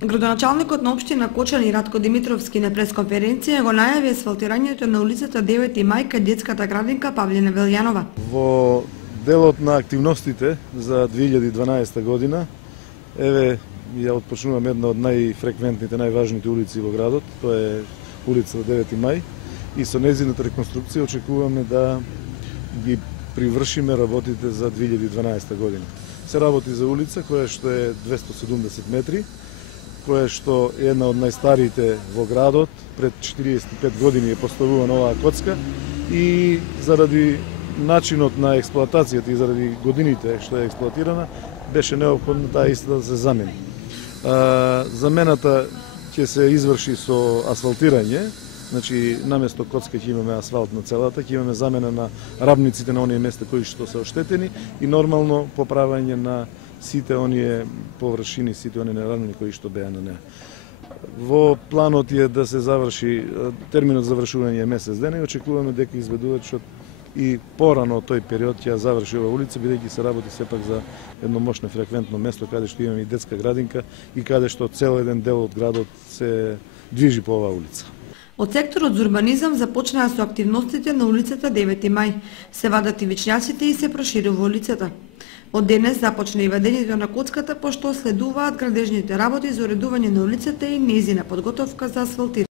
Градоначалникот на општина Кочани Радко Димитровски на пресконференција го најави асфалтирањето на улицата 9 мај кај детската градинка Павлина Велјанова. Во делот на активностите за 2012 година, еве ја отпочнувам една од најфреквентните, најважните улици во градот, тоа е улица 9 мај, и со нејзината реконструкција очекуваме да ги привршиме работите за 2012 година. Се работи за улица која што е 270 метри, која што е една од најстариите во градот. Пред 45 години е поставувана оваа коцка и заради начинот на експлоатацијата и заради годините што е експлоатирана, беше неопходно таа иста да се замени. Замената ќе се изврши со асфалтирање, значи наместо коцка ќе имаме асфалт на целата, ќе имаме замена на рабниците на оние места кои што се оштетени и нормално поправање на сите оние површини, сите оние неравнини кои што беа на неа. Во планот е да се заврши, терминот за завршување е месец дена и очекуваме дека изведувачот и порано од тој период ќе заврши оваа улица, бидејќи се работи сепак за едно мощно фреквентно место каде што имаме и детска градинка и каде што цел еден дел од градот се движи по оваа улица. Од секторот за урбанизам започнаа со активностите на улицата 9 мај. Се вадат ивичњаците и се проширува улицата. Од денес започна и вадењето на коцката, пошто следуваат градежните работи за уредување на улицата и нејзина подготовка за асфалтирање.